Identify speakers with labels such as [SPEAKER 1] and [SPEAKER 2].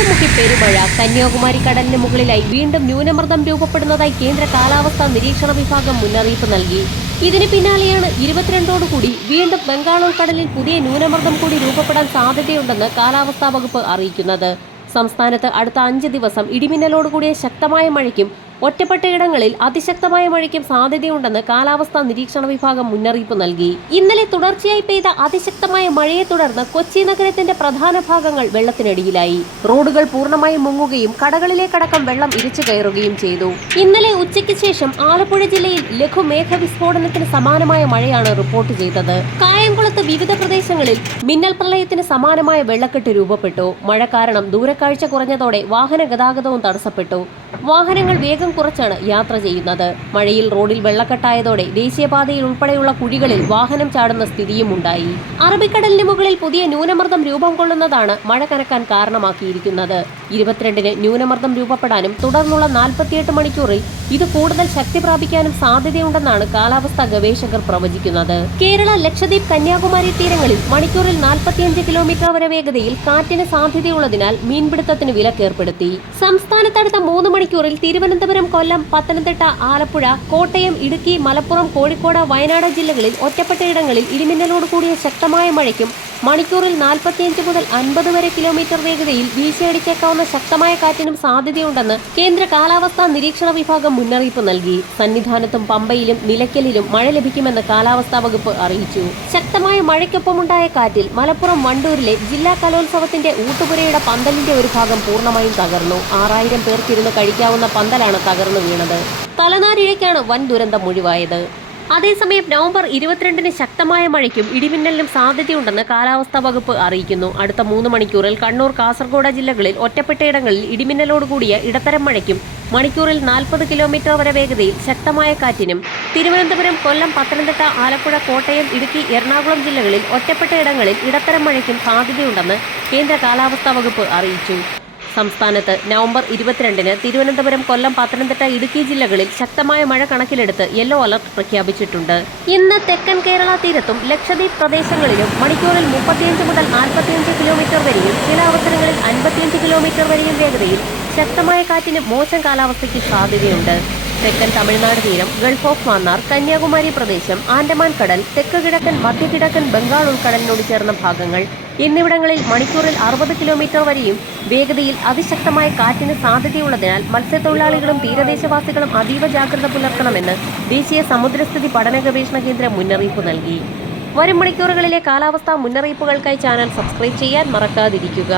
[SPEAKER 1] ഒറ്റമുഖി പെരുമഴ കന്യാകുമാരി കടലിന് മുകളിലായി വീണ്ടും ന്യൂനമർദ്ദം രൂപപ്പെടുന്നതായി കേന്ദ്ര കാലാവസ്ഥാ നിരീക്ഷണ വിഭാഗം മുന്നറിയിപ്പ് നൽകി ഇതിന് പിന്നാലെയാണ് ഇരുപത്തിരണ്ടോടുകൂടി വീണ്ടും ബംഗാൾ ഉൾക്കടലിൽ പുതിയ ന്യൂനമർദ്ദം കൂടി രൂപപ്പെടാൻ സാധ്യതയുണ്ടെന്ന് കാലാവസ്ഥാ വകുപ്പ് അറിയിക്കുന്നത് സംസ്ഥാനത്ത് അടുത്ത അഞ്ച് ദിവസം ഇടിമിന്നലോടുകൂടിയ ശക്തമായ മഴയ്ക്കും ഒറ്റപ്പെട്ട ഇടങ്ങളിൽ അതിശക്തമായ മഴയ്ക്കും സാധ്യതയുണ്ടെന്ന് കാലാവസ്ഥാ നിരീക്ഷണ വിഭാഗം മുന്നറിയിപ്പ് നൽകി ഇന്നലെ തുടർച്ചയായി പെയ്ത അതിശക്തമായ മഴയെ തുടർന്ന് കൊച്ചി നഗരത്തിന്റെ പ്രധാന ഭാഗങ്ങൾ വെള്ളത്തിനടിയിലായി റോഡുകൾ പൂർണ്ണമായും മുങ്ങുകയും കടകളിലേക്കടക്കം വെള്ളം ഇരിച്ചു കയറുകയും ചെയ്തു ഇന്നലെ ഉച്ചയ്ക്ക് ശേഷം ആലപ്പുഴ ജില്ലയിൽ ലഘുമേഘ വിസ്ഫോടനത്തിന് സമാനമായ മഴയാണ് റിപ്പോർട്ട് ചെയ്തത് കായംകുളത്ത് വിവിധ പ്രദേശങ്ങളിൽ മിന്നൽ പ്രളയത്തിന് സമാനമായ വെള്ളക്കെട്ട് രൂപപ്പെട്ടു മഴ കാരണം ദൂരക്കാഴ്ച കുറഞ്ഞതോടെ വാഹന ഗതാഗതവും തടസ്സപ്പെട്ടു വാഹനങ്ങൾ വേഗം കുറച്ചാണ് യാത്ര ചെയ്യുന്നത് മഴയിൽ റോഡിൽ വെള്ളക്കെട്ടായതോടെ ദേശീയപാതയിൽ ഉൾപ്പെടെയുള്ള കുഴികളിൽ വാഹനം ചാടുന്ന സ്ഥിതിയും ഉണ്ടായി അറബിക്കടലിന് മുകളിൽ പുതിയ ന്യൂനമർദ്ദം രൂപം കൊള്ളുന്നതാണ് മഴ കനക്കാൻ കാരണമാക്കിയിരിക്കുന്നത് ഇരുപത്തിരണ്ടിന് ന്യൂനമർദ്ദം രൂപപ്പെടാനും തുടർന്നുള്ള നാൽപ്പത്തിയെട്ട് മണിക്കൂറിൽ ഇത് കൂടുതൽ ശക്തി പ്രാപിക്കാനും സാധ്യതയുണ്ടെന്നാണ് കാലാവസ്ഥാ ഗവേഷകർ പ്രവചിക്കുന്നത് കേരള ലക്ഷദ്വീപ് കന്യാകുമാരി തീരങ്ങളിൽ മണിക്കൂറിൽ നാൽപ്പത്തിയഞ്ച് കിലോമീറ്റർ വരെ വേഗതയിൽ കാറ്റിന് സാധ്യതയുള്ളതിനാൽ മീൻപിടുത്തത്തിന് വിലക്കേർപ്പെടുത്തി സംസ്ഥാനത്തടുത്ത മൂന്ന് മണിക്കൂറിൽ തിരുവനന്തപുരം കൊല്ലം പത്തനംതിട്ട ആലപ്പുഴ കോട്ടയം ഇടുക്കി മലപ്പുറം കോഴിക്കോട് വയനാട് ജില്ലകളിൽ ഒറ്റപ്പെട്ടയിടങ്ങളിൽ ഇടിമിന്നലോട് കൂടിയ ശക്തമായ മഴയ്ക്കും മണിക്കൂറിൽ നാൽപ്പത്തിയഞ്ച് മുതൽ അൻപത് വരെ കിലോമീറ്റർ വേഗതയിൽ വീശിയടിച്ചേക്കാവുന്ന ശക്തമായ കാറ്റിനും സാധ്യതയുണ്ടെന്ന് കേന്ദ്ര കാലാവസ്ഥാ നിരീക്ഷണ വിഭാഗം മുന്നറിയിപ്പ് നൽകി സന്നിധാനത്തും പമ്പയിലും നിലയ്ക്കലിലും മഴ ലഭിക്കുമെന്ന് കാലാവസ്ഥാ വകുപ്പ് അറിയിച്ചു ശക്തമായ മഴയ്ക്കൊപ്പമുണ്ടായ കാറ്റിൽ മലപ്പുറം വണ്ടൂരിലെ ജില്ലാ കലോത്സവത്തിന്റെ ഊട്ടുപുരയുടെ പന്തലിന്റെ ഒരു ഭാഗം പൂർണ്ണമായും തകർന്നു ആറായിരം പേർക്കിരുന്ന് കഴിക്കാവുന്ന പന്തലാണ് തകർന്നു വീണത് തലനാരിഴയ്ക്കാണ് വൻ ദുരന്തം ഒഴിവായത് അതേസമയം നവംബർ ഇരുപത്തിരണ്ടിന് ശക്തമായ മഴയ്ക്കും ഇടിമിന്നലിനും സാധ്യതയുണ്ടെന്ന് കാലാവസ്ഥാ വകുപ്പ് അറിയിക്കുന്നു അടുത്ത മൂന്ന് മണിക്കൂറിൽ കണ്ണൂർ കാസർഗോഡ് ജില്ലകളിൽ ഒറ്റപ്പെട്ടയിടങ്ങളിൽ ഇടിമിന്നലോടുകൂടിയ ഇടത്തരം മഴയ്ക്കും മണിക്കൂറിൽ നാൽപ്പത് കിലോമീറ്റർ വരെ വേഗതയിൽ ശക്തമായ കാറ്റിനും തിരുവനന്തപുരം കൊല്ലം പത്തനംതിട്ട ആലപ്പുഴ കോട്ടയം ഇടുക്കി എറണാകുളം ജില്ലകളിൽ ഒറ്റപ്പെട്ടയിടങ്ങളിൽ ഇടത്തരം മഴയ്ക്കും സാധ്യതയുണ്ടെന്ന് കേന്ദ്ര കാലാവസ്ഥാ വകുപ്പ് അറിയിച്ചു സംസ്ഥാനത്ത് നവംബർ ഇരുപത്തിരണ്ടിന് തിരുവനന്തപുരം കൊല്ലം പത്തനംതിട്ട ഇടുക്കി ജില്ലകളിൽ ശക്തമായ മഴ കണക്കിലെടുത്ത് യെല്ലോ അലർട്ട് പ്രഖ്യാപിച്ചിട്ടുണ്ട് ഇന്ന് തെക്കൻ കേരള തീരത്തും ലക്ഷദ്വീപ് പ്രദേശങ്ങളിലും മണിക്കൂറിൽ മുപ്പത്തിയഞ്ച് മുതൽ നാൽപ്പത്തിയഞ്ച് കിലോമീറ്റർ വരെയും ചില അവസരങ്ങളിൽ അൻപത്തിയഞ്ച് കിലോമീറ്റർ വരെയും വേഗതയിൽ ശക്തമായ കാറ്റിന് മോശം കാലാവസ്ഥയ്ക്ക് സാധ്യതയുണ്ട് തെക്കൻ തമിഴ്നാട് തീരം ഗൾഫ് ഓഫ് മാന്നാർ കന്യാകുമാരി പ്രദേശം ആൻഡമാൻ കടൽ തെക്ക് കിഴക്കൻ മധ്യ കിഴക്കൻ ബംഗാൾ ഉൾക്കടലിനോട് ചേർന്ന ഭാഗങ്ങൾ എന്നിവിടങ്ങളിൽ മണിക്കൂറിൽ അറുപത് കിലോമീറ്റർ വരെയും വേഗതയിൽ അതിശക്തമായ കാറ്റിന് സാധ്യതയുള്ളതിനാൽ മത്സ്യത്തൊഴിലാളികളും തീരദേശവാസികളും അതീവ ജാഗ്രത പുലർത്തണമെന്ന് ദേശീയ സമുദ്രസ്ഥിതി പഠന ഗവേഷണ കേന്ദ്രം മുന്നറിയിപ്പ് നൽകി വരും മണിക്കൂറുകളിലെ കാലാവസ്ഥാ മുന്നറിയിപ്പുകൾക്കായി ചാനൽ സബ്സ്ക്രൈബ് ചെയ്യാൻ മറക്കാതിരിക്കുക